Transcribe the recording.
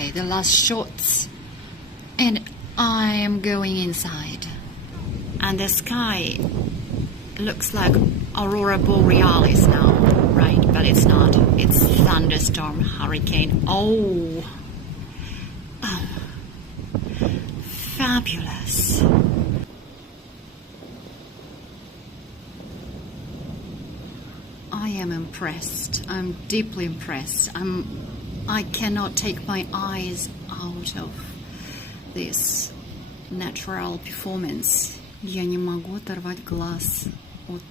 Okay, the last shots. And I am going inside. And the sky looks like Aurora Borealis now, right? But it's not. It's thunderstorm, hurricane. Oh, fabulous. I am impressed. I'm deeply impressed. I cannot take my eyes out of this natural performance. Я не могу оторвать глаз от